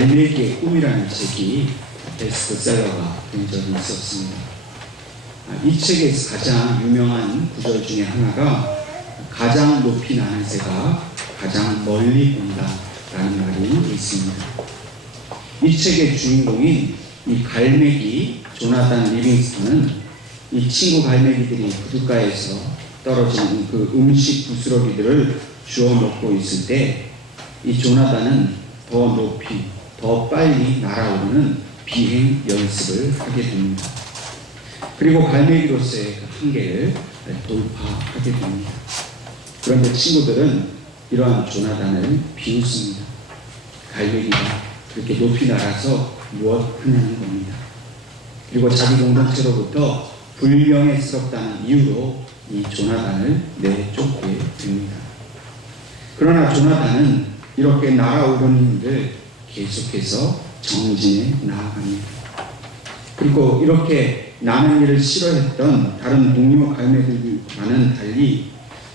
갈매기의 꿈이라는 책이 베스트셀러가 된 적이 있었습니다. 이 책에서 가장 유명한 구절 중에 하나가 가장 높이 나는 새가 가장 멀리 본다 라는 말이 있습니다. 이 책의 주인공인 이 갈매기 조나단 리빙스턴은 이 친구 갈매기들이 부둣가에서 떨어진 그 음식 부스러기들을 주워 먹고 있을 때 이 조나단은 더 높이 더 빨리 날아오르는 비행 연습을 하게 됩니다. 그리고 갈매기로서의 그 한계를 돌파하게 됩니다. 그런데 친구들은 이러한 조나단을 비웃습니다. 갈매기가 그렇게 높이 날아서 무엇 하냐는 겁니다. 그리고 자기 공동체로부터 불명예스럽다는 이유로 이 조나단을 내쫓게 됩니다. 그러나 조나단은 이렇게 날아오르는 일을 계속해서 정진해 나아갑니다. 그리고 이렇게 나는 일을 싫어했던 다른 동료 갈매기들과는 달리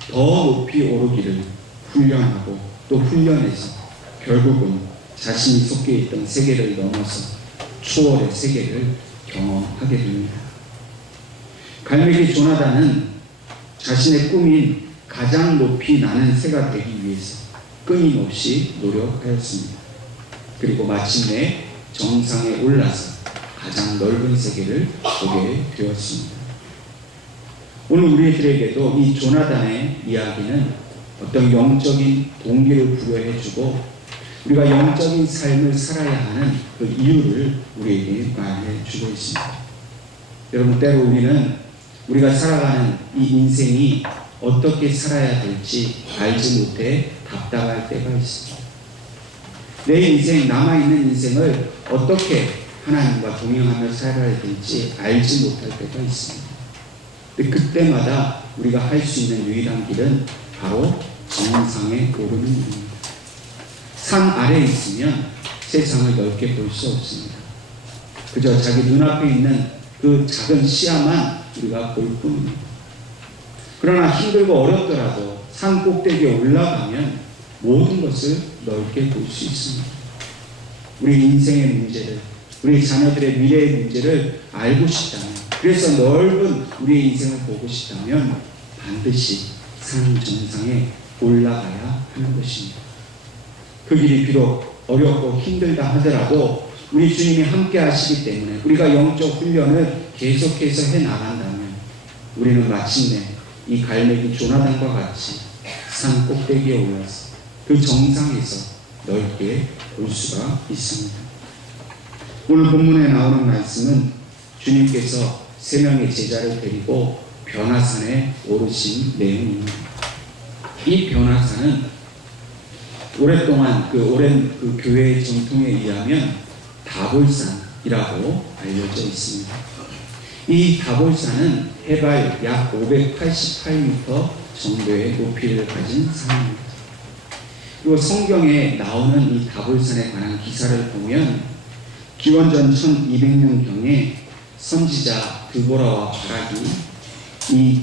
더 높이 오르기를 훈련하고 또 훈련해서 결국은 자신이 속해 있던 세계를 넘어서 초월의 세계를 경험하게 됩니다. 갈매기 조나단은 자신의 꿈인 가장 높이 나는 새가 되기 위해서 끊임없이 노력하였습니다. 그리고 마침내 정상에 올라서 가장 넓은 세계를 보게 되었습니다. 오늘 우리들에게도 이 조나단의 이야기는 어떤 영적인 동기를 부여해주고 우리가 영적인 삶을 살아야 하는 그 이유를 우리에게 말해주고 있습니다. 여러분, 때로 우리는 우리가 살아가는 이 인생이 어떻게 살아야 될지 알지 못해 답답할 때가 있습니다. 내 인생, 남아있는 인생을 어떻게 하나님과 동행하며 살아야 될지 알지 못할 때가 있습니다. 근데 그때마다 우리가 할 수 있는 유일한 길은 바로 정상에 오르는 일입니다. 산 아래에 있으면 세상을 넓게 볼 수 없습니다. 그저 자기 눈앞에 있는 그 작은 시야만 우리가 볼 뿐입니다. 그러나 힘들고 어렵더라도 산 꼭대기에 올라가면 모든 것을 넓게 볼 수 있습니다. 우리 인생의 문제를, 우리 자녀들의 미래의 문제를 알고 싶다면, 그래서 넓은 우리의 인생을 보고 싶다면 반드시 산 정상에 올라가야 하는 것입니다. 그 길이 비록 어렵고 힘들다 하더라도 우리 주님이 함께 하시기 때문에 우리가 영적 훈련을 계속해서 해나간다면 우리는 마침내 이 갈매기 조나단과 같이 산 꼭대기에 올라서 그 정상에서 넓게 볼 수가 있습니다. 오늘 본문에 나오는 말씀은 주님께서 3명의 제자를 데리고 변화산에 오르신 내용입니다. 이 변화산은 오랫동안 오랜 그 교회의 정통에 의하면 다볼산이라고 알려져 있습니다. 이 다볼산은 해발 약 588m 정도의 높이를 가진 산입니다. 그리고 성경에 나오는 이 다볼산에 관한 기사를 보면 기원전 1200년경에 선지자 드보라와 바락이 이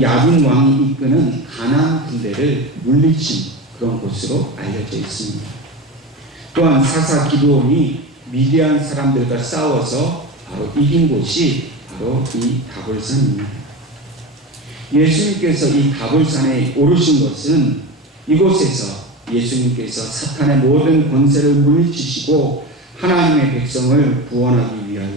야빈 왕이 이끄는 가나안 군대를 물리친 그런 곳으로 알려져 있습니다. 또한 사사 기드온이 미디안 사람들과 싸워서 바로 이긴 곳이 바로 이 다볼산입니다. 예수님께서 이 다볼산에 오르신 것은 이곳에서 예수님께서 사탄의 모든 권세를 물리치시고 하나님의 백성을 구원하기 위하여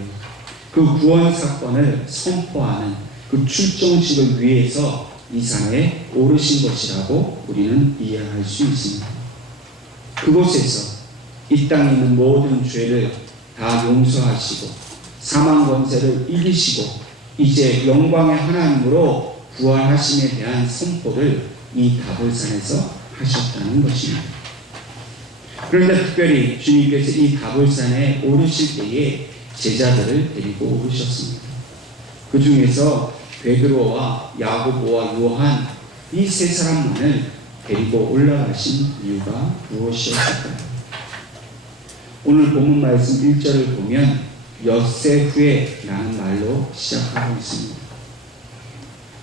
그 구원 사건을 선포하는 그 출정식을 위해서 이 산에 오르신 것이라고 우리는 이해할 수 있습니다. 그곳에서 이 땅에 있는 모든 죄를 다 용서하시고 사망 권세를 이기시고 이제 영광의 하나님으로 부활하심에 대한 선포를 이 다볼산에서 하셨다는 것입니다. 그런데 특별히 주님께서 이 다볼산에 오르실 때에 제자들을 데리고 오르셨습니다. 그 중에서 베드로와 야고보와 요한 이 3사람만을 데리고 올라가신 이유가 무엇이었을까요? 오늘 본문 말씀 1절을 보면 엿새 후에 라는 말로 시작하고 있습니다.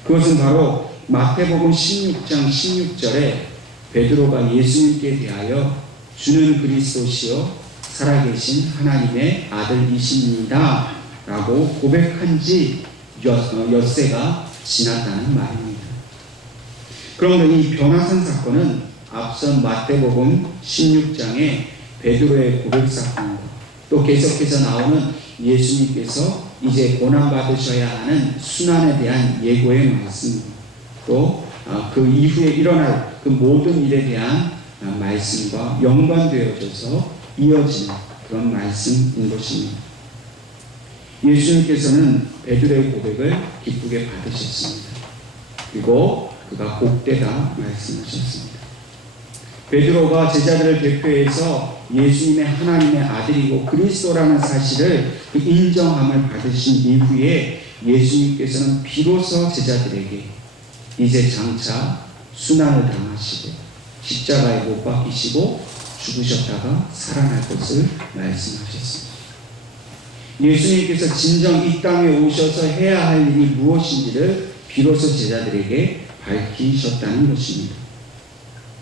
그것은 바로 마태복음 16장 16절에 베드로가 예수님께 대하여 주는 그리스도시요 살아계신 하나님의 아들이십니다 라고 고백한 지 엿새가 지났다는 말입니다. 그런데 이 변화산 사건은 앞선 마태복음 16장의 베드로의 고백 사건과 또 계속해서 나오는 예수님께서 이제 고난받으셔야 하는 순환에 대한 예고의 말씀, 또 그 이후에 일어날 그 모든 일에 대한 말씀과 연관되어져서 이어지는 그런 말씀인 것입니다. 예수님께서는 베드로의 고백을 기쁘게 받으셨습니다. 그리고 그가 복되다 말씀하셨습니다. 베드로가 제자들을 대표해서 예수님의 하나님의 아들이고 그리스도라는 사실을 인정함을 받으신 이후에 예수님께서는 비로소 제자들에게 이제 장차 순환을 당하시고 십자가에 못 박히시고 죽으셨다가 살아날 것을 말씀하셨습니다. 예수님께서 진정 이 땅에 오셔서 해야 할 일이 무엇인지를 비로소 제자들에게 밝히셨다는 것입니다.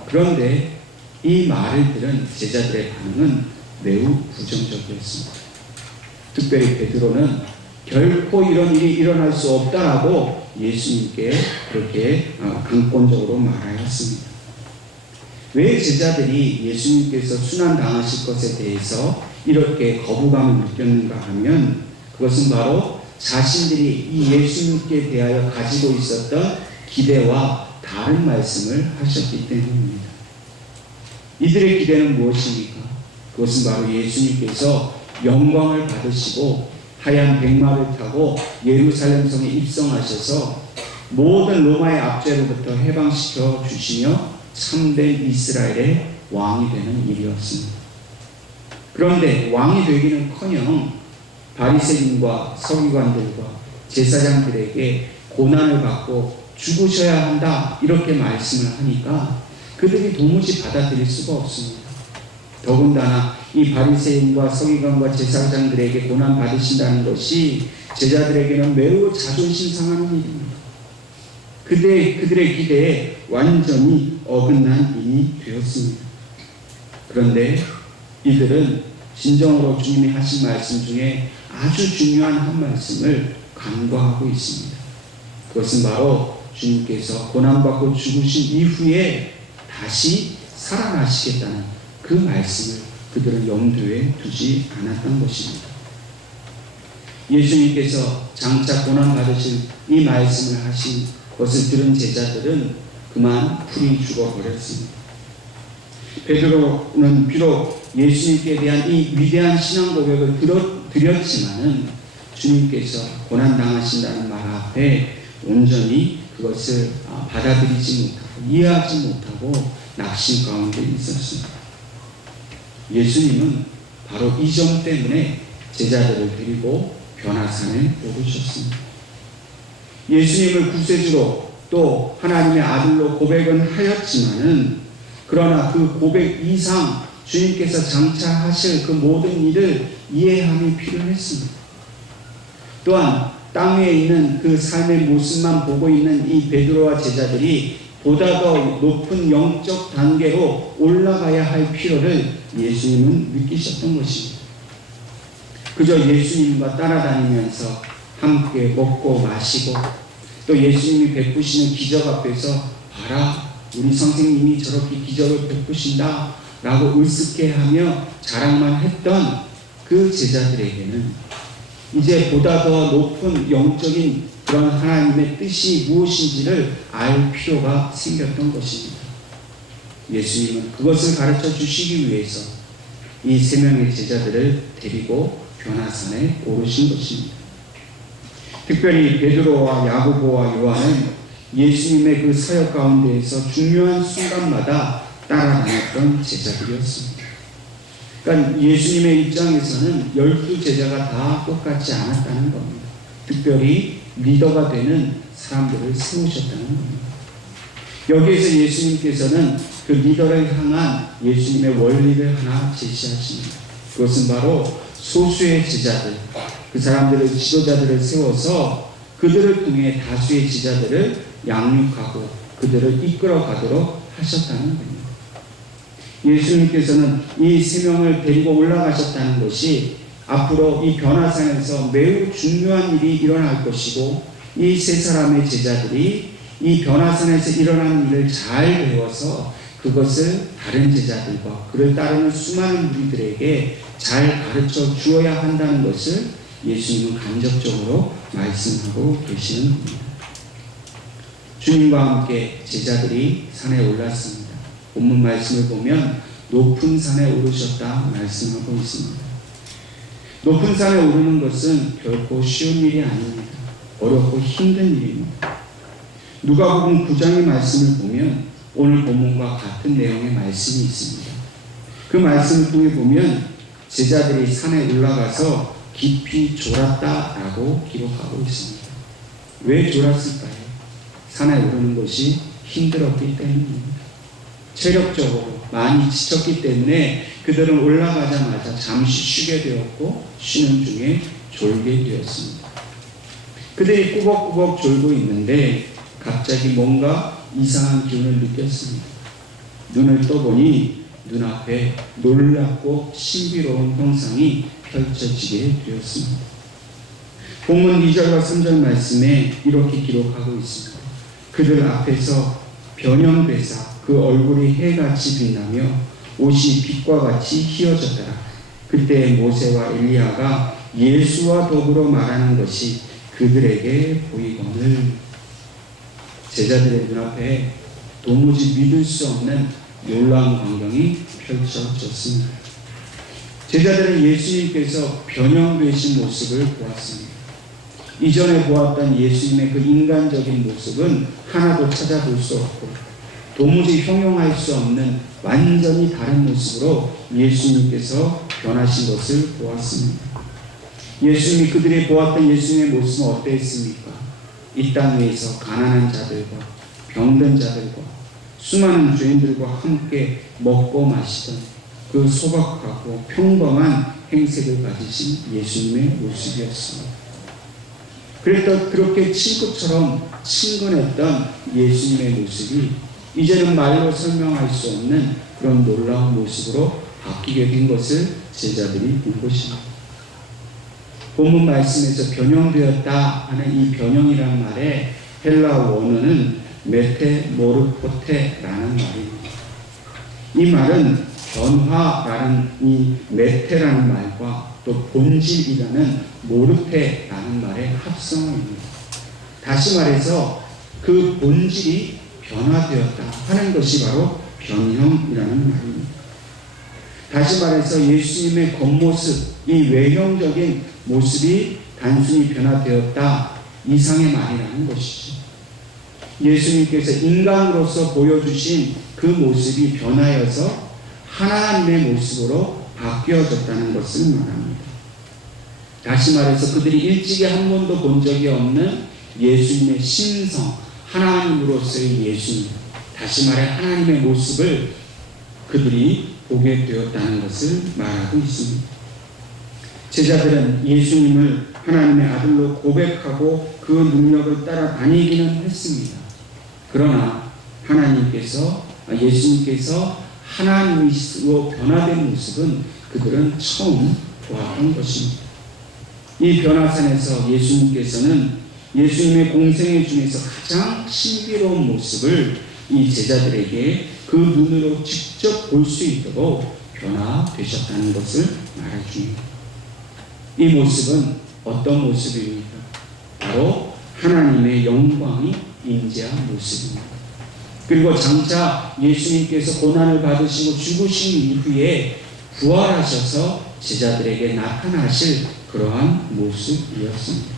그런데 이 말을 들은 제자들의 반응은 매우 부정적이었습니다. 특별히 베드로는 결코 이런 일이 일어날 수 없다라고 예수님께 그렇게 강권적으로 말하였습니다. 왜 제자들이 예수님께서 순환당하실 것에 대해서 이렇게 거부감을 느꼈는가 하면 그것은 바로 자신들이 이 예수님께 대하여 가지고 있었던 기대와 다른 말씀을 하셨기 때문입니다. 이들의 기대는 무엇입니까? 그것은 바로 예수님께서 영광을 받으시고 하얀 백마를 타고 예루살렘 성에 입성하셔서 모든 로마의 압제로부터 해방시켜 주시며 참된 이스라엘의 왕이 되는 일이었습니다. 그런데 왕이 되기는커녕 바리새인과 서기관들과 제사장들에게 고난을 받고 죽으셔야 한다 이렇게 말씀을 하니까 그들이 도무지 받아들일 수가 없습니다. 더군다나 이 바리새인과 서기관과 제사장들에게 고난 받으신다는 것이 제자들에게는 매우 자존심 상하는 일입니다. 그들의 기대에 완전히 어긋난 일이 되었습니다. 그런데 이들은 진정으로 주님이 하신 말씀 중에 아주 중요한 한 말씀을 간과하고 있습니다. 그것은 바로 주님께서 고난받고 죽으신 이후에 다시 살아나시겠다는 그 말씀을 그들은 염두에 두지 않았던 것입니다. 예수님께서 장차 고난받으실 이 말씀을 하신 것을 들은 제자들은 그만 풀이 죽어버렸습니다. 베드로는 비록 예수님께 대한 이 위대한 신앙 고백을 드렸지만은 주님께서 고난당하신다는 말 앞에 온전히 그것을 받아들이지 못하고 이해하지 못하고 낙심 가운데 있었습니다. 예수님은 바로 이 점 때문에 제자들을 데리고 변화산에 오르셨습니다. 예수님을 구세주로 또 하나님의 아들로 고백은 하였지만은 그러나 그 고백 이상 주님께서 장차 하실 그 모든 일을 이해함이 필요했습니다. 또한 땅 위에 있는 그 삶의 모습만 보고 있는 이 베드로와 제자들이 보다 더 높은 영적 단계로 올라가야 할 필요를 예수님은 느끼셨던 것입니다. 그저 예수님과 따라다니면서 함께 먹고 마시고 또 예수님이 베푸시는 기적 앞에서 봐라 우리 선생님이 저렇게 기적을 베푸신다 라고 으쓱해하며 자랑만 했던 그 제자들에게는 이제 보다 더 높은 영적인 그런 하나님의 뜻이 무엇인지를 알 필요가 생겼던 것입니다. 예수님은 그것을 가르쳐 주시기 위해서 이 세 명의 제자들을 데리고 변화산에 오르신 것입니다. 특별히 베드로와 야고보와 요한은 예수님의 그 사역 가운데에서 중요한 순간마다 따라다녔던 제자들이었습니다. 그러니까 예수님의 입장에서는 12제자가 다 똑같지 않았다는 겁니다. 특별히 리더가 되는 사람들을 세우셨다는 겁니다. 여기에서 예수님께서는 그 리더를 향한 예수님의 원리를 하나 제시하십니다. 그것은 바로 소수의 제자들, 그 사람들을 지도자들을 세워서 그들을 통해 다수의 제자들을 양육하고 그들을 이끌어 가도록 하셨다는 겁니다. 예수님께서는 이 세 명을 데리고 올라가셨다는 것이 앞으로 이 변화산에서 매우 중요한 일이 일어날 것이고, 이 세 사람의 제자들이 이 변화산에서 일어나는 일을 잘 배워서 그것을 다른 제자들과 그를 따르는 수많은 무리들에게 잘 가르쳐 주어야 한다는 것을 예수님은 간접적으로 말씀하고 계시는 겁니다. 주님과 함께 제자들이 산에 올랐습니다. 본문 말씀을 보면 높은 산에 오르셨다 말씀하고 있습니다. 높은 산에 오르는 것은 결코 쉬운 일이 아닙니다. 어렵고 힘든 일입니다. 누가복음 9장의 말씀을 보면 오늘 본문과 같은 내용의 말씀이 있습니다. 그 말씀을 통해 보면 제자들이 산에 올라가서 깊이 졸았다라고 기록하고 있습니다. 왜 졸았을까요? 산에 오르는 것이 힘들었기 때문입니다. 체력적으로 많이 지쳤기 때문에 그들은 올라가자마자 잠시 쉬게 되었고, 쉬는 중에 졸게 되었습니다. 그들이 꾸벅꾸벅 졸고 있는데 갑자기 뭔가 이상한 기운을 느꼈습니다. 눈을 떠보니 눈앞에 놀랍고 신비로운 형상이 펼쳐지게 되었습니다. 본문 2절과 3절 말씀에 이렇게 기록하고 있습니다. 그들 앞에서 변형되사 그 얼굴이 해같이 빛나며 옷이 빛과 같이 휘어졌더라. 그때 모세와 엘리야가 예수와 더불어 말하는 것이 그들에게 보이거늘. 제자들의 눈앞에 도무지 믿을 수 없는 놀라운 광경이 펼쳐졌습니다. 제자들은 예수님께서 변형되신 모습을 보았습니다. 이전에 보았던 예수님의 그 인간적인 모습은 하나도 찾아볼 수 없고, 도무지 형용할 수 없는 완전히 다른 모습으로 예수님께서 변하신 것을 보았습니다. 예수님이 그들이 보았던 예수님의 모습은 어땠습니까? 이 땅 위에서 가난한 자들과 병든 자들과 수많은 죄인들과 함께 먹고 마시던 그 소박하고 평범한 행색을 가지신 예수님의 모습이었습니다. 그래서 그렇게 친구처럼 친근했던 예수님의 모습이 이제는 말로 설명할 수 없는 그런 놀라운 모습으로 바뀌게 된 것을 제자들이 본 것입니다. 본문 말씀에서 변형되었다 하는 이 변형이라는 말의 헬라 원어는 메테모르포테라는 말입니다. 이 말은 변화라는 이 메테라는 말과 또 본질이라는 모르테라는 말의 합성어입니다. 다시 말해서 그 본질이 변화되었다 하는 것이 바로 변형이라는 말입니다. 다시 말해서 예수님의 겉모습, 이 외형적인 모습이 단순히 변화되었다 이상의 말이라는 것이죠. 예수님께서 인간으로서 보여주신 그 모습이 변하여서 하나님의 모습으로 바뀌어졌다는 것을 말합니다. 다시 말해서 그들이 일찍이 한 번도 본 적이 없는 예수님의 신성, 하나님으로서의 예수님, 다시 말해 하나님의 모습을 그들이 보게 되었다는 것을 말하고 있습니다. 제자들은 예수님을 하나님의 아들로 고백하고 그 능력을 따라다니기는 했습니다. 그러나 예수님께서 하나님으로 변화된 모습은 그들은 처음 보았던 것입니다. 이 변화산에서 예수님께서는 예수님의 공생애 중에서 가장 신비로운 모습을 이 제자들에게 그 눈으로 직접 볼 수 있도록 변화되셨다는 것을 말해줍니다. 이 모습은 어떤 모습입니까? 바로 하나님의 영광이 임재한 모습입니다. 그리고 장차 예수님께서 고난을 받으시고 죽으신 이후에 부활하셔서 제자들에게 나타나실 그러한 모습이었습니다.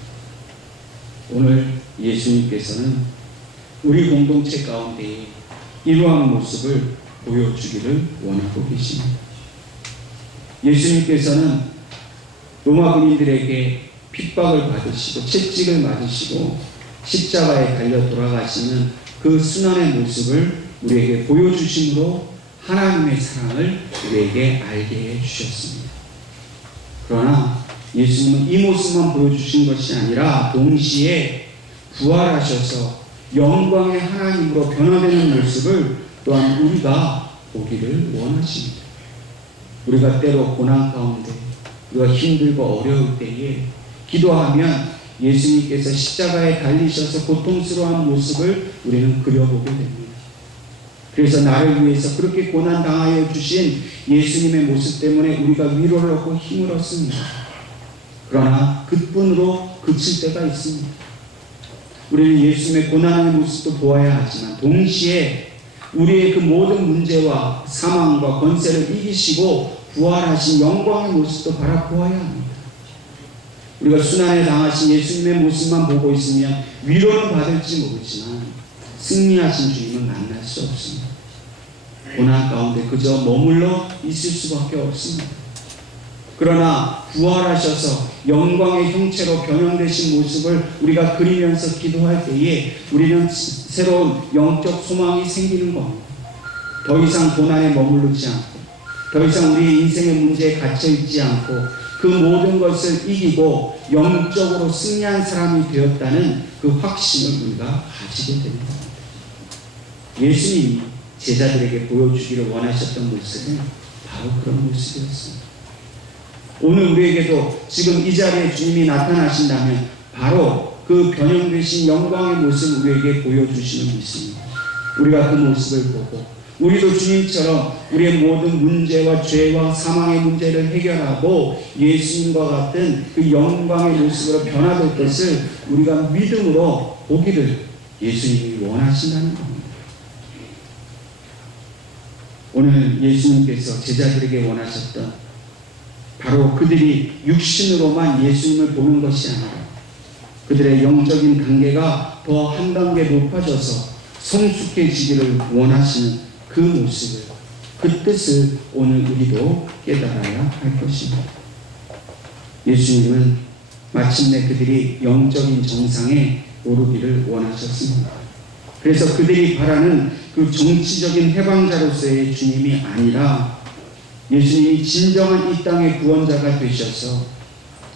오늘 예수님께서는 우리 공동체 가운데 이러한 모습을 보여주기를 원하고 계십니다. 예수님께서는 로마 군인들에게 핍박을 받으시고 채찍을 맞으시고 십자가에 달려 돌아가시는 그 순환의 모습을 우리에게 보여주심으로 하나님의 사랑을 우리에게 알게 해주셨습니다. 그러나 예수님은 이 모습만 보여주신 것이 아니라 동시에 부활하셔서 영광의 하나님으로 변화되는 모습을 또한 우리가 보기를 원하십니다. 우리가 때로 고난 가운데, 우리가 힘들고 어려울 때에 기도하면 예수님께서 십자가에 달리셔서 고통스러운 모습을 우리는 그려보게 됩니다. 그래서 나를 위해서 그렇게 고난 당하여 주신 예수님의 모습 때문에 우리가 위로를 얻고 힘을 얻습니다. 그러나 그뿐으로 그칠 때가 있습니다. 우리는 예수님의 고난의 모습도 보아야 하지만 동시에 우리의 그 모든 문제와 사망과 권세를 이기시고 부활하신 영광의 모습도 바라보아야 합니다. 우리가 순환에 당하신 예수님의 모습만 보고 있으면 위로는 받을지 모르지만 승리하신 주님은 만날 수 없습니다. 고난 가운데 그저 머물러 있을 수밖에 없습니다. 그러나 부활하셔서 영광의 형체로 변형되신 모습을 우리가 그리면서 기도할 때에 우리는 새로운 영적 소망이 생기는 겁니다. 더 이상 고난에 머무르지 않고 더 이상 우리의 인생의 문제에 갇혀있지 않고 그 모든 것을 이기고 영적으로 승리한 사람이 되었다는 그 확신을 우리가 가지게 됩니다. 예수님이 제자들에게 보여주기를 원하셨던 모습은 바로 그런 모습이었습니다. 오늘 우리에게도 지금 이 자리에 주님이 나타나신다면 바로 그 변형되신 영광의 모습을 우리에게 보여주시는 모습입니다. 우리가 그 모습을 보고 우리도 주님처럼 우리의 모든 문제와 죄와 사망의 문제를 해결하고 예수님과 같은 그 영광의 모습으로 변화될 것을 우리가 믿음으로 보기를 예수님이 원하신다는 겁니다. 오늘 예수님께서 제자들에게 원하셨던 바로 그들이 육신으로만 예수님을 보는 것이 아니라 그들의 영적인 관계가 더 한 단계 높아져서 성숙해지기를 원하시는 그 모습을, 그 뜻을 오늘 우리도 깨달아야 할 것입니다. 예수님은 마침내 그들이 영적인 정상에 오르기를 원하셨습니다. 그래서 그들이 바라는 그 정치적인 해방자로서의 주님이 아니라 예수님이 진정한 이 땅의 구원자가 되셔서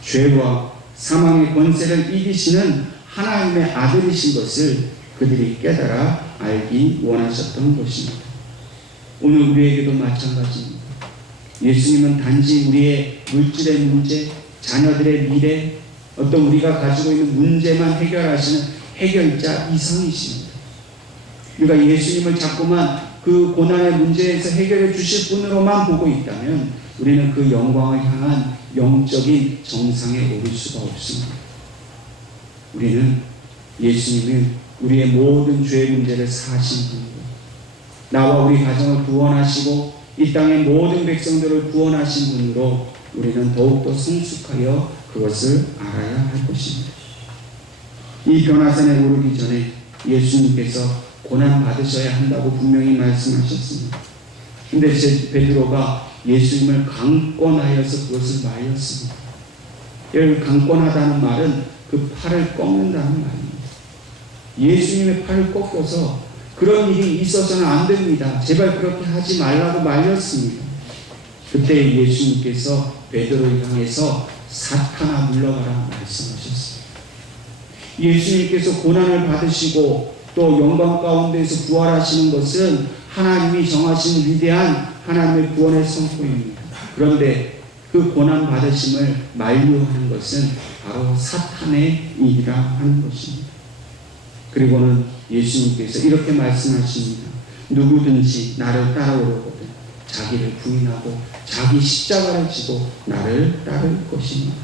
죄와 사망의 권세를 이기시는 하나님의 아들이신 것을 그들이 깨달아 알기 원하셨던 것입니다. 오늘 우리에게도 마찬가지입니다. 예수님은 단지 우리의 물질의 문제, 자녀들의 미래, 어떤 우리가 가지고 있는 문제만 해결하시는 해결자 이상이십니다. 우리가 예수님을 자꾸만 그 고난의 문제에서 해결해 주실 분으로만 보고 있다면 우리는 그 영광을 향한 영적인 정상에 오를 수가 없습니다. 우리는 예수님이 우리의 모든 죄의 문제를 사하신 분이고 나와 우리 가정을 구원하시고 이 땅의 모든 백성들을 구원하신 분으로 우리는 더욱더 성숙하여 그것을 알아야 할 것입니다. 이 변화산에 오르기 전에 예수님께서 고난 받으셔야 한다고 분명히 말씀하셨습니다. 근데 베드로가 예수님을 강권하여서 그것을 말렸습니다. 여러분, 강권하다는 말은 그 팔을 꺾는다는 말입니다. 예수님의 팔을 꺾어서 그런 일이 있어서는 안 됩니다. 제발 그렇게 하지 말라고 말렸습니다. 그때 예수님께서 베드로를 향해서 사탄아 물러가라 말씀하셨습니다. 예수님께서 고난을 받으시고 또 영광 가운데에서 부활하시는 것은 하나님이 정하신 위대한 하나님의 구원의 선포입니다. 그런데 그 고난 받으심을 만류하는 것은 바로 사탄의 일이라 하는 것입니다. 그리고는 예수님께서 이렇게 말씀하십니다. 누구든지 나를 따라오려거든 자기를 부인하고 자기 십자가를 지고 나를 따를 것입니다.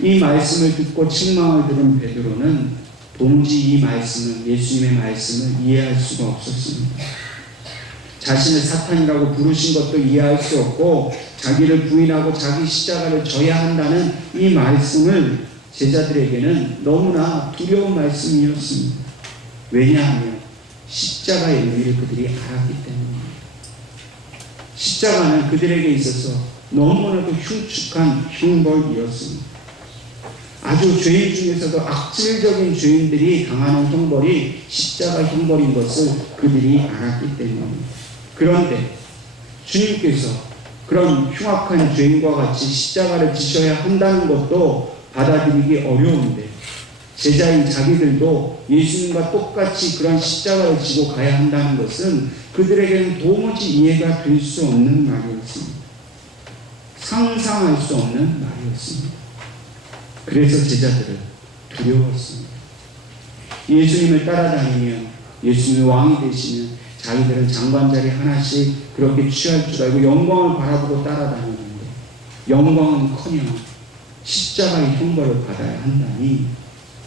이 말씀을 듣고 책망을 들은 베드로는 도무지 이 말씀을, 예수님의 말씀을 이해할 수가 없었습니다. 자신을 사탄이라고 부르신 것도 이해할 수 없고 자기를 부인하고 자기 십자가를 져야 한다는 이 말씀을 제자들에게는 너무나 두려운 말씀이었습니다. 왜냐하면 십자가의 의미를 그들이 알았기 때문입니다. 십자가는 그들에게 있어서 너무나도 흉측한 형벌이었습니다. 아주 죄인 중에서도 악질적인 죄인들이 당하는 형벌이 십자가 형벌인 것을 그들이 알았기 때문입니다. 그런데 주님께서 그런 흉악한 죄인과 같이 십자가를 지셔야 한다는 것도 받아들이기 어려운데 제자인 자기들도 예수님과 똑같이 그런 십자가를 지고 가야 한다는 것은 그들에게는 도무지 이해가 될 수 없는 말이었습니다. 상상할 수 없는 말이었습니다. 그래서 제자들은 두려웠습니다. 예수님을 따라다니면, 예수님이 왕이 되시면 자기들은 장관 자리 하나씩 그렇게 취할 줄 알고 영광을 바라보고 따라다니는데, 영광은커녕 십자가의 형벌을 받아야 한다니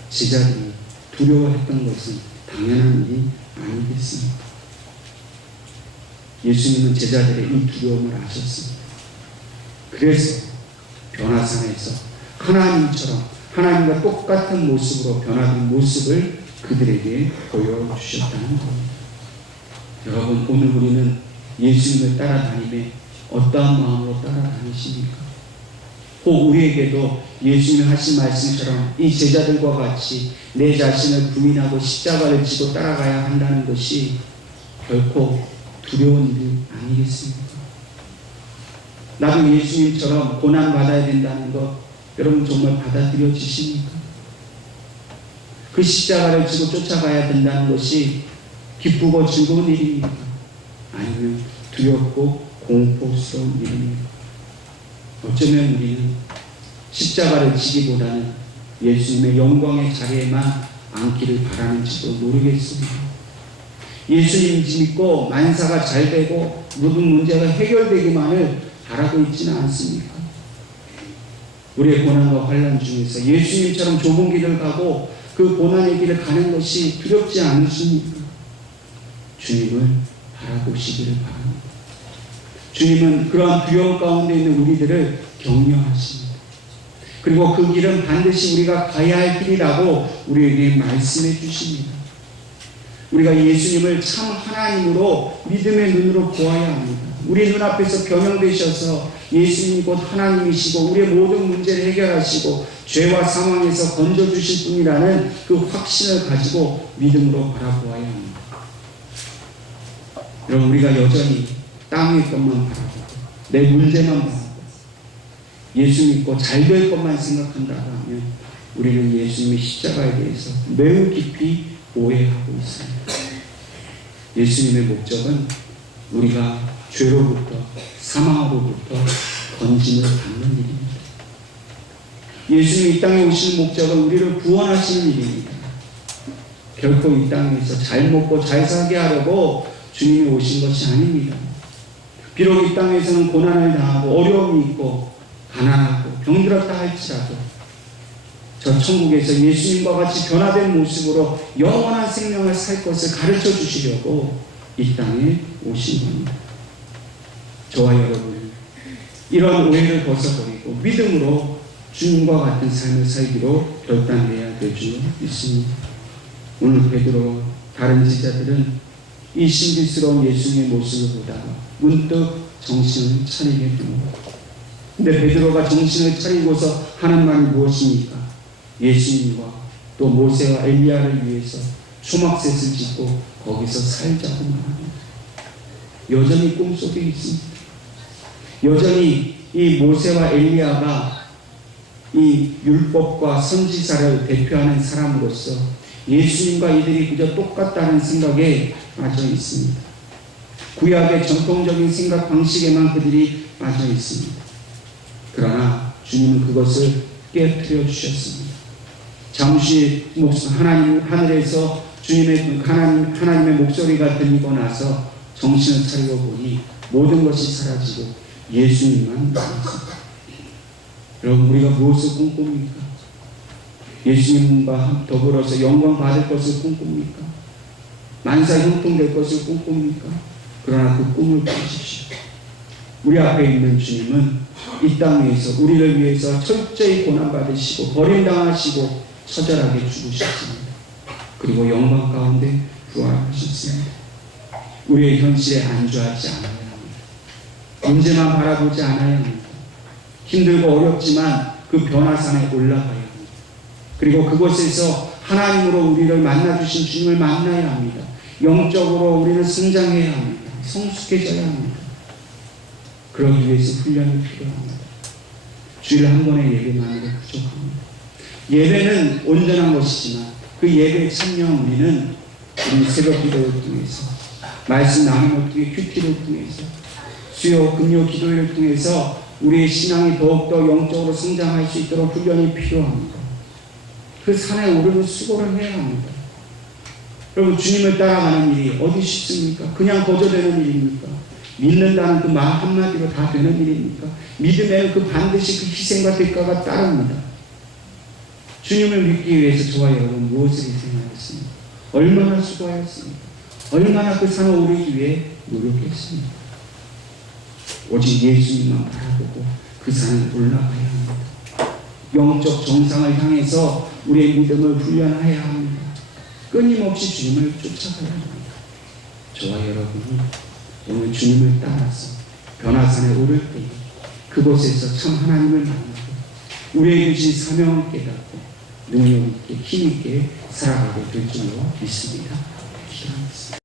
제자들이 두려워했던 것은 당연한 일이 아니겠습니까? 예수님은 제자들의 이 두려움을 아셨습니다. 그래서 변화산에서 하나님처럼, 하나님과 똑같은 모습으로 변화된 모습을 그들에게 보여주셨다는 겁니다. 여러분, 오늘 우리는 예수님을 따라다니며 어떠한 마음으로 따라다니십니까? 혹 우리에게도 예수님이 하신 말씀처럼 이 제자들과 같이 내 자신을 부인하고 십자가를 지고 따라가야 한다는 것이 결코 두려운 일이 아니겠습니까? 나도 예수님처럼 고난받아야 된다는 것, 여러분 정말 받아들여지십니까? 그 십자가를 지고 쫓아가야 된다는 것이 기쁘고 즐거운 일입니까? 아니면 두렵고 공포스러운 일입니까? 어쩌면 우리는 십자가를 지기보다는 예수님의 영광의 자리에만 앉기를 바라는지도 모르겠습니다. 예수님 믿고 만사가 잘 되고 모든 문제가 해결되기만을 바라고 있지는 않습니까? 우리의 고난과 환난 중에서 예수님처럼 좁은 길을 가고 그 고난의 길을 가는 것이 두렵지 않으십니까? 주님을 바라보시기를 바랍니다. 주님은 그러한 두려움 가운데 있는 우리들을 격려하십니다. 그리고 그 길은 반드시 우리가 가야 할 길이라고 우리에게 말씀해 주십니다. 우리가 예수님을 참 하나님으로 믿음의 눈으로 보아야 합니다. 우리 눈앞에서 변형되셔서 예수님이 곧 하나님이시고 우리의 모든 문제를 해결하시고 죄와 사망에서 건져주실 분이라는 그 확신을 가지고 믿음으로 바라보아야 합니다. 여러분, 우리가 여전히 땅의 것만 바라보고 내 문제만 바라보고 예수 믿고 잘 될 것만 생각한다고 하면 우리는 예수님의 십자가에 대해서 매우 깊이 오해하고 있습니다. 예수님의 목적은 우리가 죄로부터 사망으로부터 건짐을 받는 일입니다. 예수님이 이 땅에 오시는 목적은 우리를 구원하시는 일입니다. 결코 이 땅에서 잘 먹고 잘 살게 하려고 주님이 오신 것이 아닙니다. 비록 이 땅에서는 고난을 당하고 어려움이 있고 가난하고 병들었다 할지라도 저 천국에서 예수님과 같이 변화된 모습으로 영원한 생명을 살 것을 가르쳐 주시려고 이 땅에 오신 겁니다. 저와 여러분, 이런 오해를 벗어버리고 믿음으로 주님과 같은 삶을 살기로 결단해야 될 줄 믿습니다. 오늘 베드로 다른 제자들은 이 신비스러운 예수님의 모습을 보다가 문득 정신을 차리게 됩니다. 근데 베드로가 정신을 차리고서 하는 말이 무엇입니까? 예수님과 또 모세와 엘리야를 위해서 초막셋을 짓고 거기서 살자고 말합니다. 여전히 꿈속에 있습니다. 여전히 이 모세와 엘리야가 이 율법과 선지자를 대표하는 사람으로서 예수님과 이들이 그저 똑같다는 생각에 빠져 있습니다. 구약의 전통적인 생각 방식에만 그들이 빠져 있습니다. 그러나 주님은 그것을 깨뜨려 주셨습니다. 잠시 하나님 하늘에서 주님의 하나님의 목소리가 들리고 나서 정신을 차리고 보니 모든 것이 사라지고 예수님만 남았습니다. 여러분, 우리가 무엇을 꿈꿉니까? 예수님과 더불어서 영광 받을 것을 꿈꿉니까? 만사 형통될 것을 꿈꿉니까? 그러나 그 꿈을 꾸십시오. 우리 앞에 있는 주님은 이 땅에서 우리를 위해서 철저히 고난받으시고 버림당하시고 처절하게 죽으셨습니다. 그리고 영광 가운데 부활하셨습니다. 우리의 현실에 안주하지 않아야 합니다. 문제만 바라보지 않아야 합니다. 힘들고 어렵지만 그 변화산에 올라가야 합니다. 그리고 그곳에서 하나님으로 우리를 만나주신 주님을 만나야 합니다. 영적으로 우리는 성장해야 합니다. 성숙해져야 합니다. 그러기 위해서 훈련이 필요합니다. 주일 한 번의 예배만으로 부족합니다. 예배는 온전한 것이지만 그 예배에 참여한 우리는 우리 새벽 기도를 통해서 말씀 나눔을 통해 큐티를 통해서 수요 금요 기도회를 통해서 우리의 신앙이 더욱더 영적으로 성장할 수 있도록 훈련이 필요합니다. 그 산에 오르는 수고를 해야 합니다. 여러분, 주님을 따라가는 일이 어디 쉽습니까? 그냥 거저되는 일입니까? 믿는다는 그 말 한마디로 다 되는 일입니까? 믿음에는 그 반드시 그 희생과 대가가 따릅니다. 주님을 믿기 위해서 저와 여러분 무엇을 희생하였습니까? 얼마나 수고하였습니까? 얼마나 그 산을 오르기 위해 노력했습니까? 오직 예수님만 바라보고 그 산을 올라가야 합니다. 영적 정상을 향해서 우리의 믿음을 훈련해야 합니다. 끊임없이 주님을 쫓아가야 합니다. 저와 여러분은 오늘 주님을 따라서 변화산에 오를 때 그곳에서 참 하나님을 만나고 우리에게 주신 사명을 깨닫고 능력 있게 힘 있게 살아가게 될 줄로 믿습니다. 기도하겠습니다.